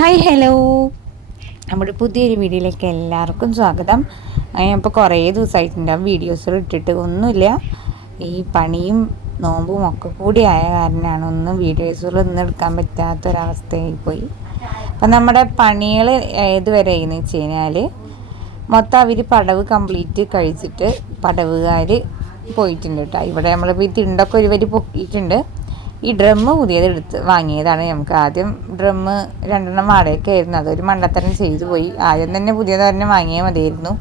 Hi hello, നമ്മുടെ പുതിയൊരു വീഡിയോയിലേക്ക് എല്ലാവർക്കും സ്വാഗതം. ഇപ്പോൾ കുറേ ദിവസമായിട്ടുണ്ടാവും വീഡിയോസ് ഇട്ടിട്ട് ഒന്നുമില്ല. ഈ പണിയും നോമ്പും ഒക്കെ കൂടി ആയ കാരണമാണ് ഒന്നും വീഡിയോസുകളൊന്നും എടുക്കാൻ പറ്റാത്തൊരവസ്ഥയായിപ്പോയി. അപ്പം നമ്മുടെ പണികൾ ഏതുവരെ എന്ന് വെച്ച് കഴിഞ്ഞാൽ മൊത്തം അവർ പടവ് കംപ്ലീറ്റ് കഴിച്ചിട്ട് പടവുകാർ പോയിട്ടുണ്ട് കേട്ടോ. ഇവിടെ നമ്മളിപ്പോൾ ഈ തിണ്ടൊക്കെ ഒരു വരി പൊക്കിയിട്ടുണ്ട്. ഈ ഡ്രമ്മ് പുതിയത് വാങ്ങിയതാണ്. നമുക്ക് ആദ്യം ഡ്രമ്മ് 2 വാടകയൊക്കെ ആയിരുന്നു. അതൊരു മണ്ടത്തരം ചെയ്തു പോയി. ആദ്യം തന്നെ പുതിയത് തന്നെ വാങ്ങിയാൽ മതിയായിരുന്നു.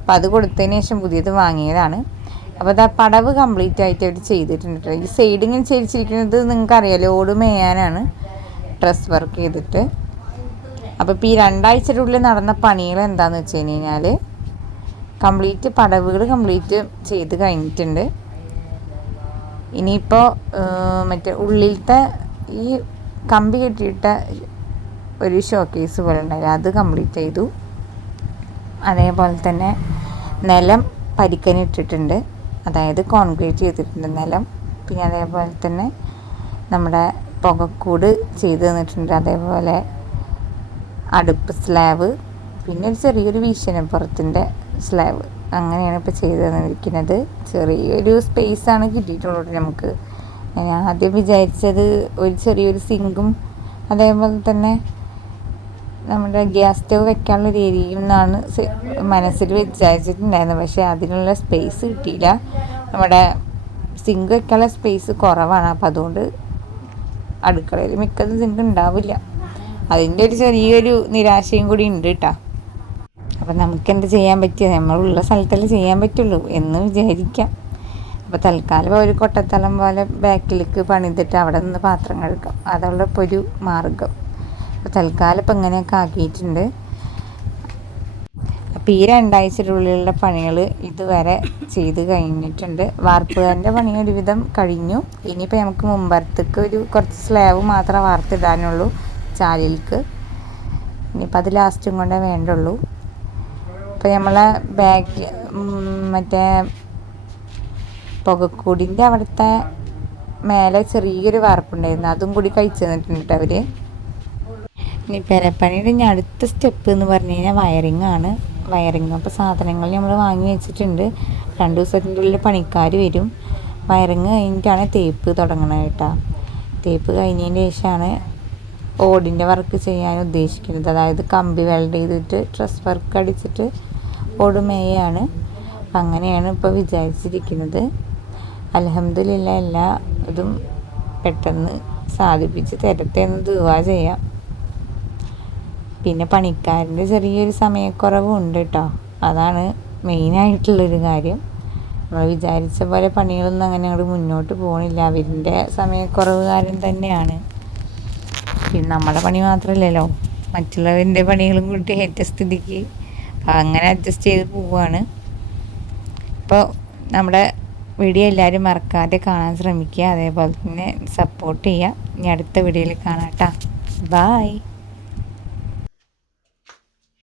അപ്പോൾ അത് കൊടുത്തതിന് ശേഷം പുതിയത് വാങ്ങിയതാണ്. അപ്പോൾ അത് പടവ് കംപ്ലീറ്റ് ആയിട്ട് അവർ ചെയ്തിട്ടുണ്ട്. ഈ സൈഡ് ഇങ്ങനെ ചെയ്തിരിക്കുന്നത് നിങ്ങൾക്കറിയാമല്ലോ, ഓട് മേയാനാണ് ഡ്രസ് വർക്ക് ചെയ്തിട്ട്. അപ്പോൾ ഇപ്പോൾ ഈ 2 ആഴ്ചയുടെ ഉള്ളിൽ നടന്ന പണികൾ എന്താണെന്ന് വെച്ച് കഴിഞ്ഞാൽ കംപ്ലീറ്റ് പടവുകൾ കംപ്ലീറ്റ് ചെയ്ത് കഴിഞ്ഞിട്ടുണ്ട്. ഇനിയിപ്പോൾ മറ്റേ ഉള്ളിലത്തെ ഈ കമ്പി കെട്ടിയിട്ട ഒരു ഷോക്കേസ് പോലെ ഉണ്ടായില്ല, അത് കംപ്ലീറ്റ് ചെയ്തു. അതേപോലെ തന്നെ നിലം പരിക്കനിട്ടിട്ടുണ്ട്, അതായത് കോൺക്രീറ്റ് ചെയ്തിട്ടുണ്ട് നിലം. പിന്നെ അതേപോലെ തന്നെ നമ്മുടെ പുകക്കൂട് ചെയ്ത് തന്നിട്ടുണ്ട്. അതേപോലെ അടുപ്പ് സ്ലാബ്, പിന്നെ ഒരു ചെറിയൊരു വീശനപ്പുറത്തിൻ്റെ സ്ലാബ്, അങ്ങനെയാണ് ഇപ്പോൾ ചെയ്ത് തന്നിരിക്കുന്നത്. ചെറിയൊരു സ്പേസാണ് കിട്ടിയിട്ടുള്ളത് നമുക്ക്. ഞാൻ ആദ്യം വിചാരിച്ചത് ഒരു ചെറിയൊരു സിങ്കും അതേപോലെ തന്നെ നമ്മുടെ ഗ്യാസ് സ്റ്റവ് വെക്കാനുള്ള ഏരിയയും എന്നാണ് മനസ്സിൽ വിചാരിച്ചിട്ടുണ്ടായിരുന്നത്. പക്ഷേ അതിനുള്ള സ്പേസ് കിട്ടിയില്ല. നമ്മുടെ സിങ്ക് വെക്കാനുള്ള സ്പേസ് കുറവാണ്. അപ്പോൾ അതുകൊണ്ട് അടുക്കളയിൽ മിക്കതും സിങ്ക് ഉണ്ടാവില്ല. അതിൻ്റെ ഒരു ചെറിയൊരു നിരാശയും കൂടി ഉണ്ട് കേട്ടോ. അപ്പം നമുക്കെന്ത് ചെയ്യാൻ പറ്റിയത്, നമ്മളുള്ള സ്ഥലത്തല്ലേ ചെയ്യാൻ പറ്റുള്ളൂ എന്ന് വിചാരിക്കാം. അപ്പോൾ തൽക്കാലം ഒരു കൊട്ടത്തളം പോലെ ബാക്കിലേക്ക് പണിതിട്ട് അവിടെ നിന്ന് പാത്രം കഴുകാം, അതുള്ള ഇപ്പോൾ ഒരു മാർഗം. അപ്പോൾ തൽക്കാലം ഇപ്പം ഇങ്ങനെയൊക്കെ ആക്കിയിട്ടുണ്ട്. അപ്പോൾ ഈ 2 ആഴ്ചയുടെ പണികൾ ഇതുവരെ ചെയ്ത് കഴിഞ്ഞിട്ടുണ്ട്. വാർപ്പുകാരൻ്റെ പണി ഒരുവിധം കഴിഞ്ഞു. ഇനിയിപ്പോൾ നമുക്ക് മുമ്പത്തേക്ക് കുറച്ച് സ്ലാബ് മാത്രമേ വാർത്തിടാനുള്ളൂ ചാലിലേക്ക്. ഇനിയിപ്പോൾ അത് ലാസ്റ്റും കൊണ്ടേ വേണ്ടുള്ളൂ. ഇപ്പോൾ നമ്മളെ ബാക്ക് മറ്റേ പുകക്കൂടിൻ്റെ അവിടുത്തെ മേലെ ചെറിയൊരു വാർപ്പുണ്ടായിരുന്നു, അതും കൂടി കഴിച്ചു തന്നിട്ടുണ്ട് അവർ. ഇനി പെരപ്പണിയുടെ ഇനി അടുത്ത സ്റ്റെപ്പ് എന്ന് പറഞ്ഞു കഴിഞ്ഞാൽ വയറിങ്. അപ്പോൾ സാധനങ്ങൾ നമ്മൾ വാങ്ങി വെച്ചിട്ടുണ്ട്. 2 ദിവസത്തിൻ്റെ ഉള്ളിൽ പണിക്കാർ വരും. വയറിങ് കഴിഞ്ഞിട്ടാണ് തേപ്പ് തുടങ്ങണത് കേട്ടോ. തേപ്പ് കഴിഞ്ഞതിന് ശേഷമാണ് ഓടിൻ്റെ വർക്ക് ചെയ്യാൻ ഉദ്ദേശിക്കുന്നത്. അതായത് കമ്പി വെൽഡ് ചെയ്തിട്ട് ഡ്രസ് വർക്ക് അടിച്ചിട്ട് ഓട് മേയാണ്. അപ്പം അങ്ങനെയാണ് ഇപ്പോൾ വിചാരിച്ചിരിക്കുന്നത്. അൽഹംദുലില്ലാ എല്ലാ ഇതും പെട്ടെന്ന് സാധിപ്പിച്ച് തരട്ടെ എന്ന് ദുആ ചെയ്യാം. പിന്നെ പണിക്കാരൻ്റെ ചെറിയൊരു സമയക്കുറവും ഉണ്ട് കേട്ടോ. അതാണ് മെയിനായിട്ടുള്ളൊരു കാര്യം. നമ്മൾ വിചാരിച്ച പോലെ പണികളൊന്നും അങ്ങനെ അങ്ങോട്ട് മുന്നോട്ട് പോകണില്ല. അവരുടെ സമയക്കുറവ് കാര്യം തന്നെയാണ്. പിന്നെ നമ്മുടെ പണി മാത്രമല്ലല്ലോ, മറ്റുള്ളവരുടെ പണികളും കൂട്ടി ഏറ്റ സ്ഥിതിക്ക് അങ്ങനെ അഡ്ജസ്റ്റ് ചെയ്ത് പോവുകയാണ്. അപ്പോൾ നമ്മുടെ വീഡിയോ എല്ലാവരും മറക്കാതെ കാണാൻ ശ്രമിക്കുക. അതേപോലെ തന്നെ സപ്പോർട്ട് ചെയ്യുക. ഇനി അടുത്ത വീഡിയോയിൽ കാണാം കേട്ടോ. ബായ്.